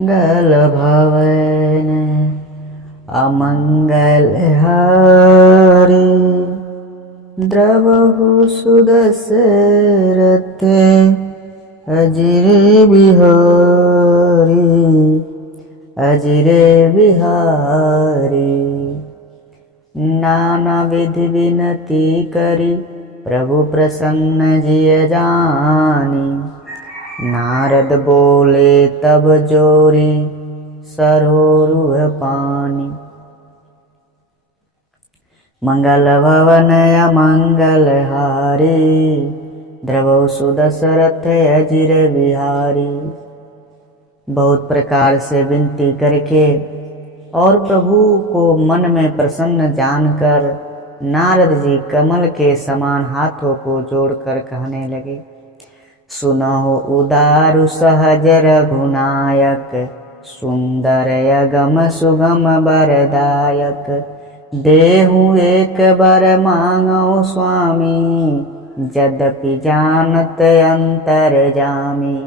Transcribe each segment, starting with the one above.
मंगल भवन अमंगल हारी, द्रवहु सुदशरथ अजिर बिहारी, अजिर बिहारी। नाना विधि विनती करी, प्रभु प्रसन्न जिय जानी। नारद बोले तब जोरी, सरोरुह पानी। मंगल भवन अमंगल हारी, द्रवहु सुदशरथ अजिर बिहारी। बहुत प्रकार से विनती करके और प्रभु को मन में प्रसन्न जानकर नारद जी कमल के समान हाथों को जोड़कर कहने लगे, सुनहो उदारु सहज रघुनायक, सुंदर अगम सुगम बरदायक। देहु एक बर मांगो स्वामी, यद्यपि जानत अंतर जामी।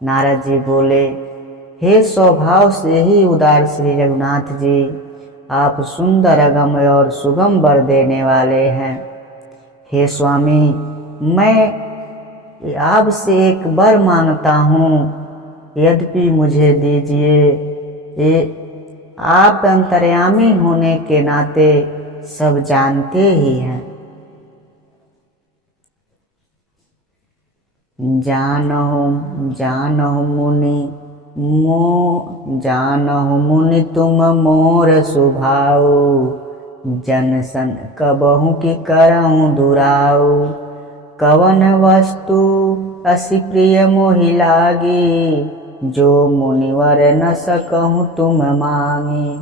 नारद जी बोले, हे स्वभाव से ही उदार श्री रघुनाथ जी, आप सुंदर अगम और सुगम वर देने वाले हैं। हे स्वामी, मैं आपसे एक वर मांगता हूँ, यद्यपि मुझे दीजिए। आप अंतर्यामी होने के नाते सब जानते ही हैं। जानहु मुनि तुम मोर सुभाऊ, जन सन कबहु की करऊं दुराऊ। कवन वस्तु अति प्रिय मोहि लागी, जो मुनिवर न सकहूँ तुम मांगी।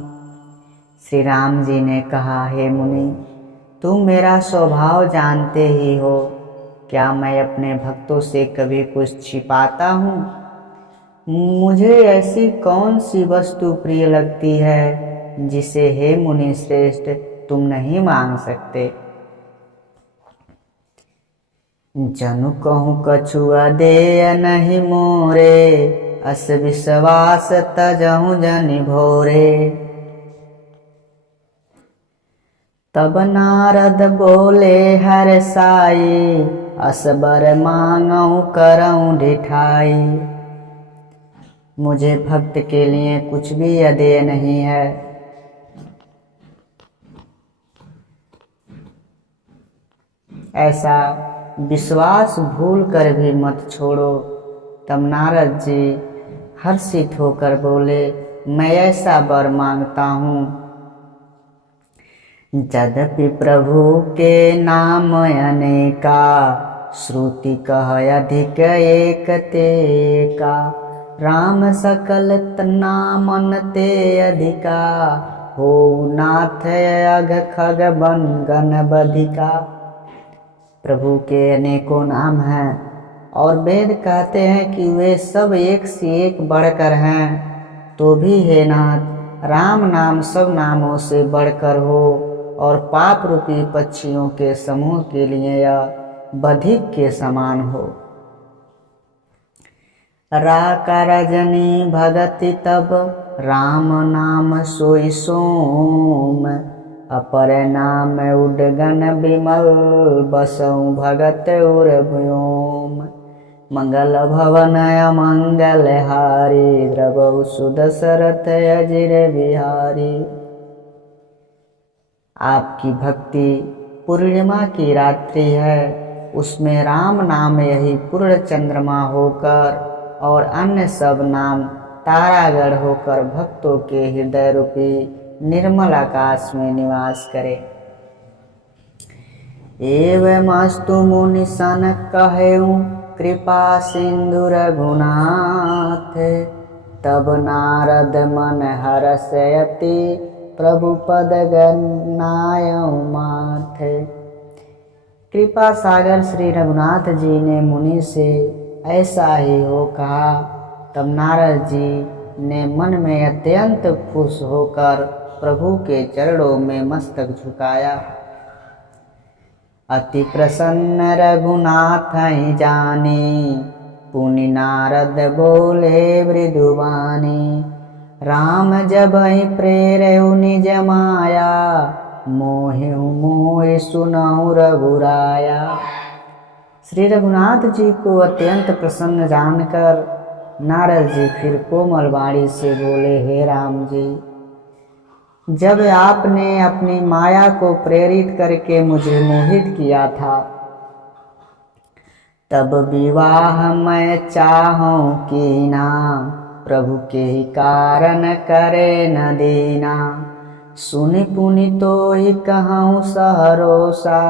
श्री राम जी ने कहा, हे मुनि, तुम मेरा स्वभाव जानते ही हो। क्या मैं अपने भक्तों से कभी कुछ छिपाता हूँ? मुझे ऐसी कौन सी वस्तु प्रिय लगती है जिसे हे मुनि श्रेष्ठ तुम नहीं मांग सकते। जनु कहूँ कछुआ दे नहीं मोरे, अस विश्वास तजहु जनि भोरे। तब नारद बोले हर साई, असबर मांगऊं करऊं ढिठाई। मुझे भक्त के लिए कुछ भी अदेय नहीं है। ऐसा विश्वास भूल कर भी मत छोड़ो। तब नारद जी हर्षित होकर बोले, मैं ऐसा वर मांगता हूँ, यद्यपि प्रभु के नाम अनेका, श्रुति कह अधिक एक तेका। राम सकल नामन ते अधिका, हो नाथ अघ खग बन गण बधिका। प्रभु के अनेकों नाम हैं और वेद कहते हैं कि वे सब एक से एक बढ़कर हैं। तो भी हे नाथ, राम नाम सब नामों से बढ़कर हो और पाप रूपी पक्षियों के समूह के लिए यह बधिक के समान हो। राका रजनी भगति तब, राम नाम सोई सोम। अपर नाम उडगन बिमल, बसऊं भगत उर व्योम। मंगल भवन अमंगल हारी, द्रवहु सुदशरथ अजिर बिहारी। आपकी भक्ति पूर्णिमा की रात्रि है, उसमें राम नाम यही पूर्ण चंद्रमा होकर और अन्य सब नाम तारागढ़ होकर भक्तों के हृदय रूपी निर्मल आकाश में निवास करे। एवमस्तु मुनि सन कहेऊं, कृपा सिंधु रघुनाथ। तब नारद मन हरषयति, प्रभु पद गनायऊं माथ। कृपा सागर श्री रघुनाथ जी ने मुनि से ऐसा ही हो कहा। तब नारद जी ने मन में अत्यंत खुश होकर प्रभु के चरणों में मस्तक झुकाया। अति प्रसन्न रघुनाथ जानी, पुनि नारद बोले मृदुवाणी, राम जबहि प्रेरयु निज माया, मोहिउ मोहि सुनहु रघुराया। श्री रघुनाथ जी को अत्यंत प्रसन्न जानकर नारद जी फिर कोमल वाणी से बोले, हे राम जी, जब आपने अपनी माया को प्रेरित करके मुझे मोहित किया था, तब विवाह मैं चाहूं कीना, प्रभु के कारण करे न दीना। सुनि पुनि तो ही कहूँ सहरोसा,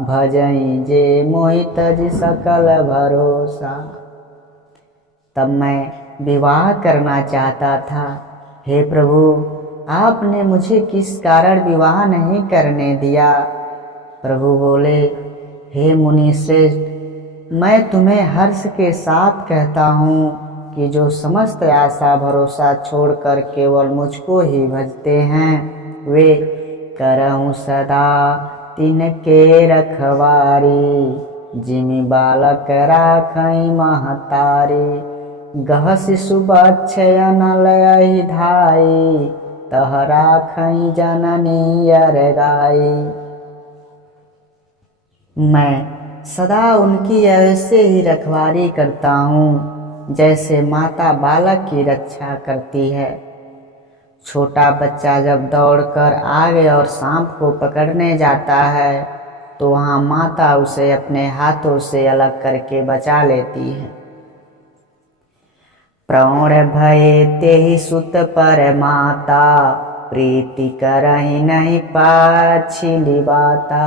भजई जे मोहि तज सकल भरोसा। तब मैं विवाह करना चाहता था। हे प्रभु, आपने मुझे किस कारण विवाह नहीं करने दिया? प्रभु बोले, हे मुनि श्रेष्ठ, मैं तुम्हें हर्ष के साथ कहता हूँ कि जो समस्त आशा भरोसा छोड़कर केवल मुझको ही भजते हैं, वे करऊँ सदा तिनके रखवारी, जिमि बालक राखई महतारी। गह शिशु बच्छयन लय धाई, तह राखई जननी अर गाई। मैं सदा उनकी ऐसे ही रखवाली करता हूँ जैसे माता बालक की रक्षा करती है। छोटा बच्चा जब दौड़कर आगे और सांप को पकड़ने जाता है तो वहाँ माता उसे अपने हाथों से अलग करके बचा लेती है। प्रौढ़ भये तेहि सुत पर माता, प्रीति करहि नहीं पाछिली बाता।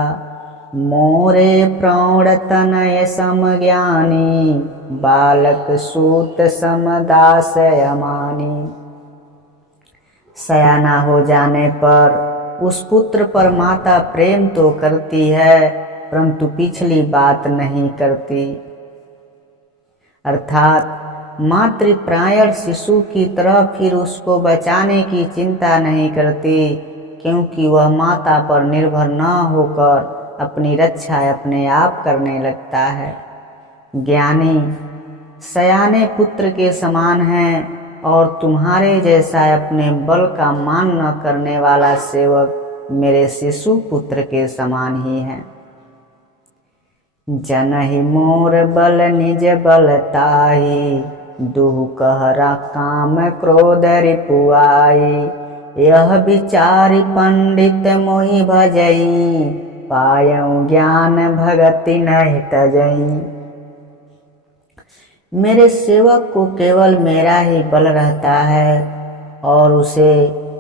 मोरे प्रौढ़ तनय समज्ञानी, बालक सूत समदास अमानी। सयाना हो जाने पर उस पुत्र पर माता प्रेम तो करती है, परंतु पिछली बात नहीं करती। अर्थात मातृप्रायण शिशु की तरह फिर उसको बचाने की चिंता नहीं करती, क्योंकि वह माता पर निर्भर न होकर अपनी रक्षा अपने आप करने लगता है। ज्ञानी सयाने पुत्र के समान है और तुम्हारे जैसा अपने बल का मान न करने वाला सेवक मेरे शिशु पुत्र के समान ही है। जनहि मोर बल निज बलताही, दुहु कहरा काम क्रोध रिपुआई। यह विचारी पंडित मोहि भजई, पायऊँ ज्ञान भगति नहीं तजई। मेरे सेवक को केवल मेरा ही बल रहता है और उसे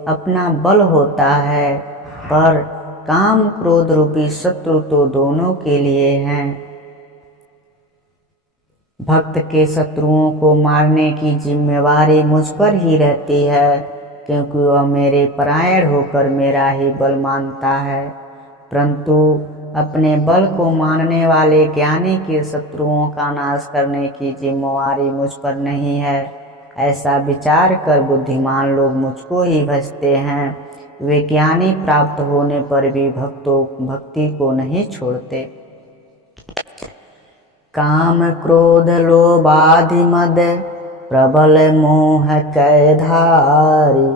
अपना बल होता है, पर काम क्रोध रूपी शत्रु तो दोनों के लिए हैं। भक्त के शत्रुओं को मारने की जिम्मेवारी मुझ पर ही रहती है, क्योंकि वह मेरे परायण होकर मेरा ही बल मानता है। परंतु अपने बल को मानने वाले ज्ञानी के शत्रुओं का नाश करने की जिम्मेवारी मुझ पर नहीं है। ऐसा विचार कर बुद्धिमान लोग मुझको ही भजते हैं। वे ज्ञानी प्राप्त होने पर भी भक्ति को नहीं छोड़ते। काम क्रोध लोभ आदि मद, प्रबल मोह कै धारी।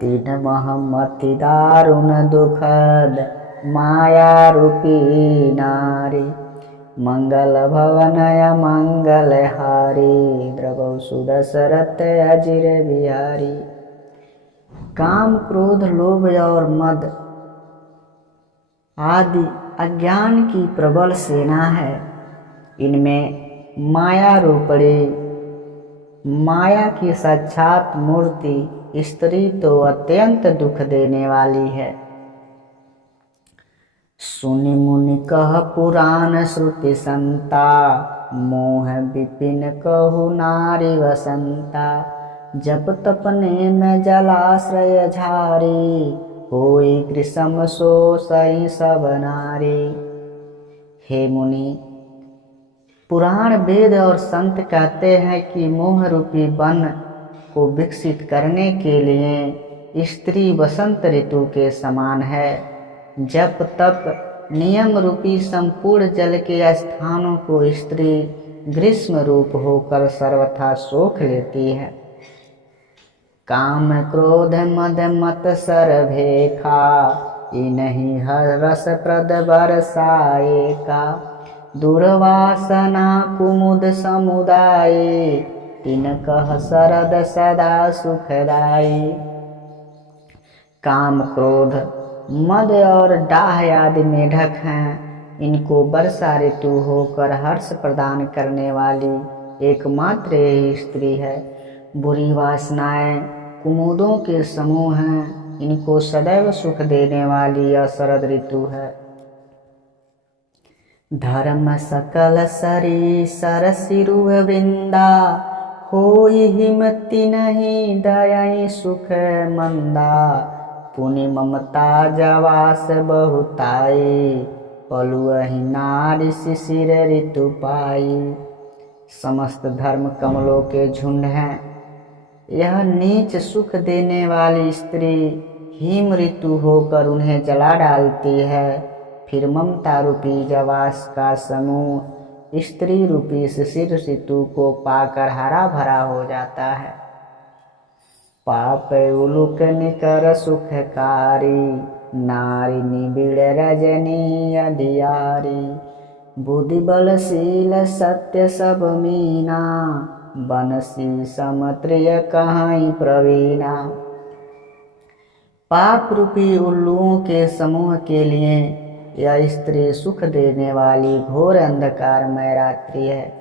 तीन महमति दारुण दुखद, माया रूपी नारी। मंगल भवनय मंगल हारी, द्रवौ सुदशरथ अजिर बिहारी। काम क्रोध लोभ और मद आदि अज्ञान की प्रबल सेना है। इनमें माया रूपड़ी, माया की साक्षात मूर्ति स्त्री तो अत्यंत दुख देने वाली है। सुनि मुनि कह पुराण श्रुति संता, मोह विपिन कहु नारी वसंता। जप तपने में जलाश्रय झारी, होई ग्रीष्म सो सई सब नारी। हे मुनि, पुराण वेद और संत कहते हैं कि मोह रूपी वन को विकसित करने के लिए स्त्री वसंत ऋतु के समान है। जप तप नियम रूपी संपूर्ण जल के स्थानों को स्त्री ग्रीष्म रूप होकर सर्वथा सोख लेती है। काम क्रोध मद मत्सर भेखा, इन्हीं रस प्रद बरसाए का। दुर्वासना कुमुद समुदाय, तिन कह शरद सदा सुखदाई। काम क्रोध मद और डाह आदि मेढक हैं। इनको वर्षा ऋतु होकर हर्ष प्रदान करने वाली एकमात्र यही स्त्री है। बुरी वासनाएं कुमुदों के समूह हैं। इनको सदैव सुख देने वाली यह शरद ऋतु है। धर्म सकल सरी सरसिरु वृंदा, होई हिमति नहीं दयाई सुख मंदा। पुनि ममता जवास बहुताई, पलुअहि नारी शिशिर ऋतु पाई। समस्त धर्म कमलों के झुंड हैं। यह नीच सुख देने वाली स्त्री हिम ऋतु होकर उन्हें जला डालती है। फिर ममता रूपी जवास का समूह स्त्री रूपी शिशिर ऋतु को पाकर हरा भरा हो जाता है। पाप उलुक निकर सुखकारी, नारी निबिड़ रजनी अधियारी। बुद्धि बलशील सत्य सब मीना, बनसी समत्रिय कहाई प्रवीणा। पाप रूपी उल्लुओं के समूह के लिए यह स्त्री सुख देने वाली घोर अंधकारमय रात्रि है।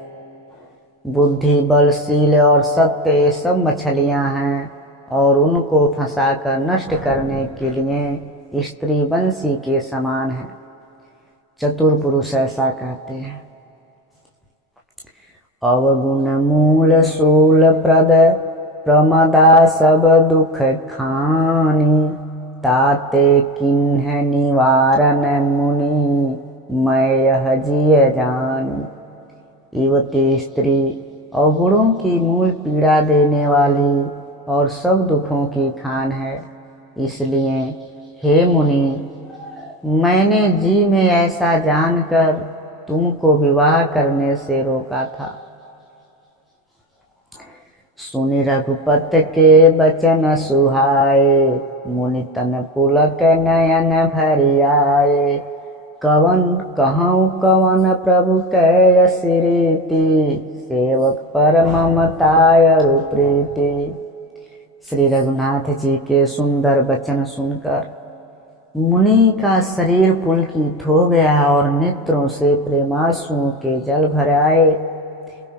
बुद्धि बलशील और सत्य सब मछलियां हैं और उनको फंसाकर नष्ट करने के लिए स्त्री बंसी के समान है। चतुर पुरुष ऐसा कहते हैं। अवगुण मूल शूल प्रद, प्रमदा सब दुख खानी। ताते किन्ह निवारण मुनि, मैं यह जिय जानी। युवती स्त्री अवगुणों की मूल पीड़ा देने वाली और सब दुखों की खान है। इसलिए हे मुनि, मैंने जी में ऐसा जानकर तुमको विवाह करने से रोका था। सुनि रघुपत के बचन सुहाए, मुनि तन पुलक नयन भरि आए। कवन कहूँ कवन प्रभु कै रीति, सेवक पर ममताय प्रीति। श्री रघुनाथ जी के सुंदर वचन सुनकर मुनि का शरीर पुलकित हो गया और नेत्रों से प्रेमांसुओं के जल भर आए।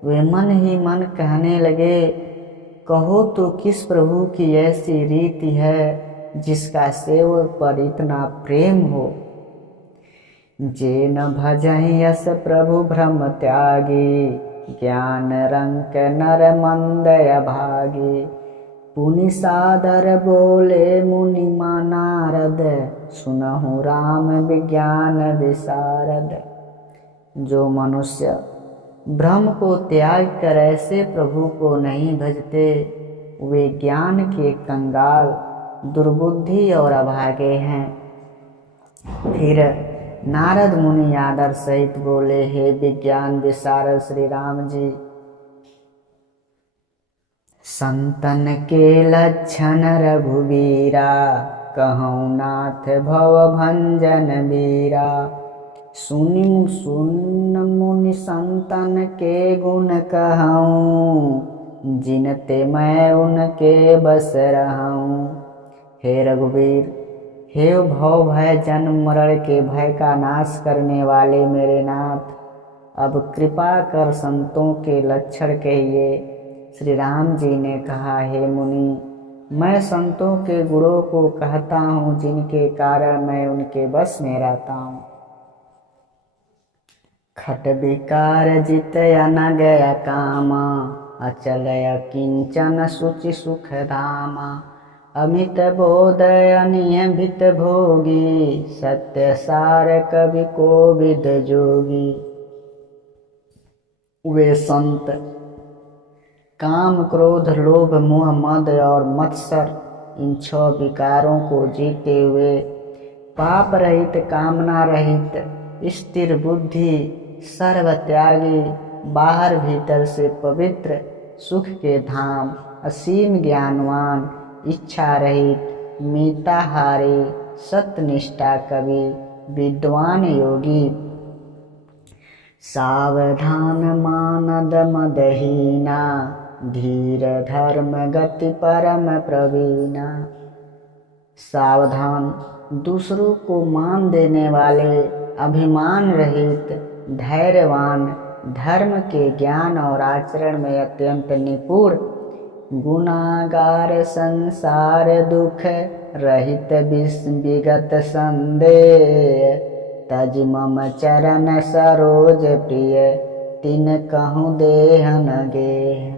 वे मन ही मन कहने लगे, कहो तो किस प्रभु की ऐसी रीति है जिसका सेवक पर इतना प्रेम हो। जे न भजहि यस प्रभु भ्रम त्यागी, ज्ञान रंक नर मंद अभागी। पुनि सादर बोले मुनि नारद, सुनहु राम विज्ञान विशारद। जो मनुष्य भ्रम को त्याग कर ऐसे प्रभु को नहीं भजते, वे ज्ञान के कंगाल, दुर्बुद्धि और अभागे हैं। फिर नारद मुनि आदर सहित बोले, हे विज्ञान विशारद श्री राम जी, संतन के लक्षण रघुवीरा, कहूँ नाथ भव भंजन वीरा। सुन मुनि संतन के गुण कहूँ, जिनते मैं उनके बस रहूँ। हे रघुवीर, हे भव भय जन्म मरण के भय का नाश करने वाले मेरे नाथ, अब कृपा कर संतों के लक्षण कहिए। श्री राम जी ने कहा, हे मुनि, मैं संतों के गुणों को कहता हूँ, जिनके कारण मैं उनके बस में रहता हूँ। खट विकार जित न गया कामा, अचल किंचन सुचि सुख धामा। अमित बोध अनियमित भोगी, सत्य सार कवि कोविद जोगी। वे संत काम क्रोध लोभ मोह मद और मत्सर, इन 6 विकारों को जीते हुए पाप रहित कामना रहित स्थिर बुद्धि सर्व त्यागी बाहर भीतर से पवित्र सुख के धाम, असीम ज्ञानवान, इच्छा रहित, मिताहारी, सत्यनिष्ठा कवि, विद्वान योगी, सावधान मानद मदहीना, धीर धर्म गति परम प्रवीणा। सावधान, दूसरों को मान देने वाले, अभिमान रहित, धैर्यवान, धर्म के ज्ञान और आचरण में अत्यंत निपुण, गुनागार संसार दुख रहित विगत संदेह, तज मम चरण सरोज प्रिय, तिन कहूँ देह न गेह।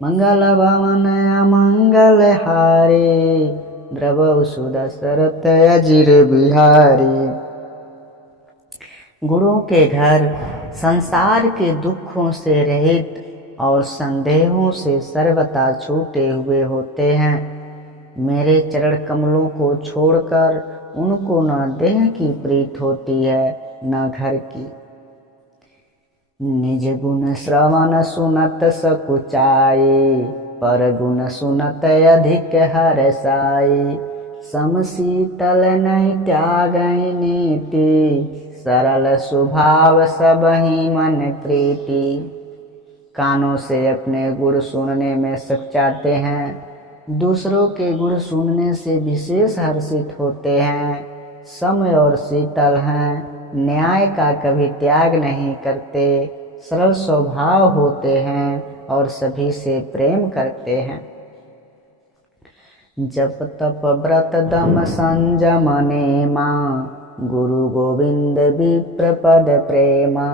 मंगल भवन अमंगल हारी, द्रवहु सुदशरथ अजिर बिहारी। गुरुओं के घर संसार के दुखों से रहित और संदेहों से सर्वथा छूटे हुए होते हैं। मेरे चरण कमलों को छोड़कर उनको न देह की प्रीत होती है न घर की। निज गुण श्रवण सुनत सकुचाई, पर गुण सुनत अधिक हरसाई। समशीतल नहीं त्यागई नीति, सरल स्वभाव सबहि मन प्रीति। कानों से अपने गुण सुनने में सचाते हैं, दूसरों के गुण सुनने से विशेष हर्षित होते हैं। समय और शीतल हैं, न्याय का कभी त्याग नहीं करते, सरल स्वभाव होते हैं और सभी से प्रेम करते हैं। जप तप व्रत दम संयम नेमा, गुरु गोविंद विप्र पद प्रेमा।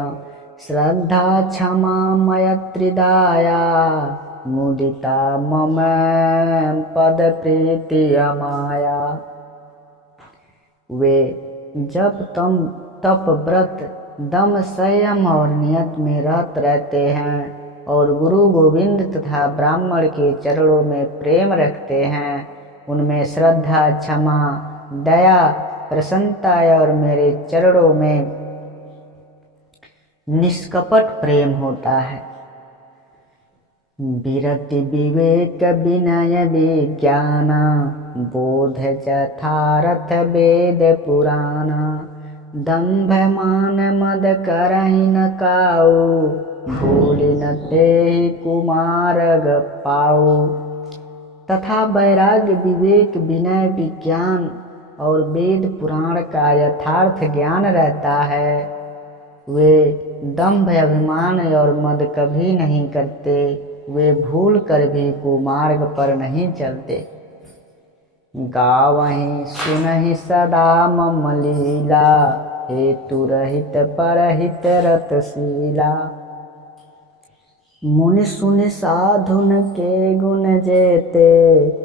श्रद्धा क्षमा मैत्री दया, मुदिता मम पद प्रीति अमाया। वे जप तप व्रत दम संयम और नियत में रत रहते हैं और गुरु गोविंद तथा ब्राह्मण के चरणों में प्रेम रखते हैं। उनमें श्रद्धा, क्षमा, दया, प्रसन्नता और मेरे चरणों में निष्कपट प्रेम होता है। विरति विवेक विनय विज्ञान, बोध यथार्थ वेद पुराण। दंभ मान मद करहि न काऊ, भूलि न तेहि कुमार्ग पाऊ। तथा वैराग्य, विवेक, विनय, विज्ञान और वेद पुराण का यथार्थ ज्ञान रहता है। वे दंभ, अभिमान और मद कभी नहीं करते। वे भूल कर भी कुमार्ग पर नहीं चलते। गावहि सुनहि सदा मम लीला, हेतु रहित परहित रतशीला। मुनि सुनि साधुन के गुण जेते,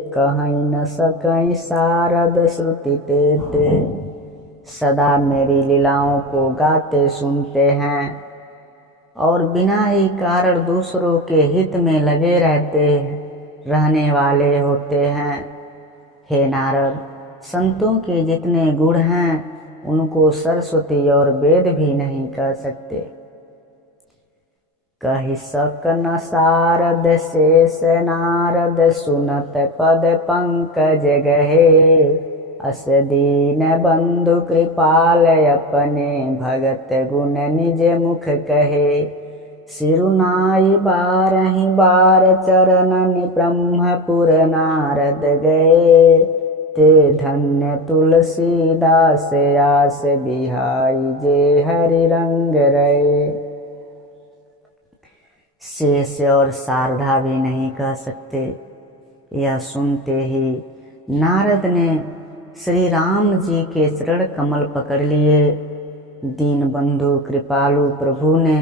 कहीं न सकहीं सारद श्रुति तेते। सदा मेरी लीलाओं को गाते सुनते हैं और बिना ही कारण दूसरों के हित में लगे रहने वाले होते हैं। हे नारद, संतों के जितने गुण हैं उनको सरस्वती और वेद भी नहीं कह सकते। कहि सक न सारद शेष नारद, सुनत पद पंकज गहे। अस दीन बंधु कृपाल, अपने भगत गुण निज मुख कहे। सिरुनाई बारहि बार चरणन, ब्रह्मपुर नारद गए। ते धन्य तुलसीदास, आस बिहाई जे हरि रंग रहे। शेष और शारदा भी नहीं कह सकते। यह सुनते ही नारद ने श्री राम जी के चरण कमल पकड़ लिए। दीन बंधु कृपालु प्रभु ने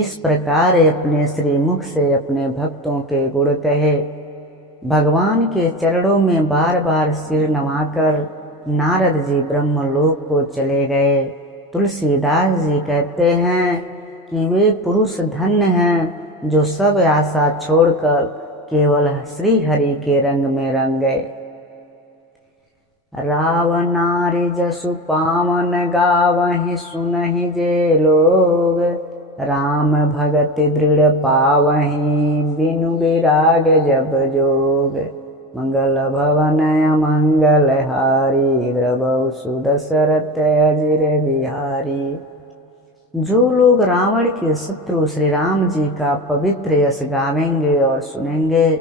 इस प्रकार अपने श्री मुख से अपने भक्तों के गुण कहे। भगवान के चरणों में बार बार सिर नवाकर नारद जी ब्रह्मलोक को चले गए। तुलसीदास जी कहते हैं कि वे पुरुष धन्य हैं जो सब आशा छोड़कर केवल श्री हरि के रंग में रंग गए। रावनारी जसु पावन, गावहि सुनहि जे लोग। राम भगति दृढ़ पावहीं, बिनु विराग जब जोग। मंगल भवन अमंगल हारी, द्रवहु सुदशरथ अजिर बिहारी। जो लोग रावण के शत्रु श्री राम जी का पवित्र यश गावेंगे और सुनेंगे,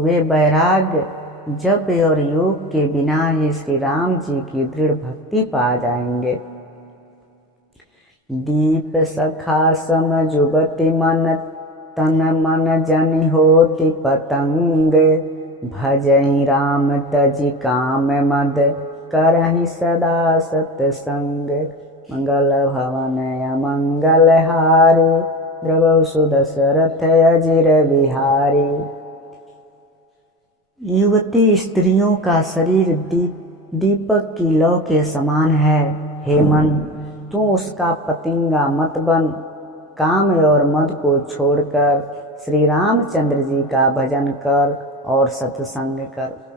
वे वैराग्य, जप और योग के बिना ही श्री राम जी की दृढ़ भक्ति पा जाएंगे। दीप सखा सम जुबति मन, तन मन जनि होति पतंग। भजहि राम तजि काम मद, करहि सदा सतसंग। मंगल भवन अमंगल हारी, द्रवहु सुदशरथ अजिर बिहारी। युवती स्त्रियों का शरीर दीपक की लौ के समान है। हे मन, तू उसका पतिंगा मत बन। काम और मद को छोड़कर श्री रामचंद्र जी का भजन कर और सत्संग कर।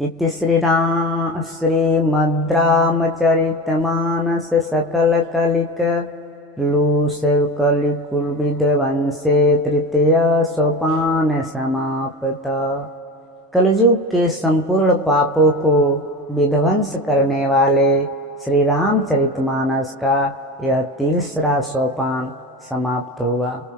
इति श्रीमद् रामचरितमानस सकल कलिक लूसेव कलिकुल विध्वंसे, तृतीय सोपान समाप्ता। कलयुग के संपूर्ण पापों को विध्वंस करने वाले श्री रामचरितमानस का यह तीसरा सोपान समाप्त हुआ।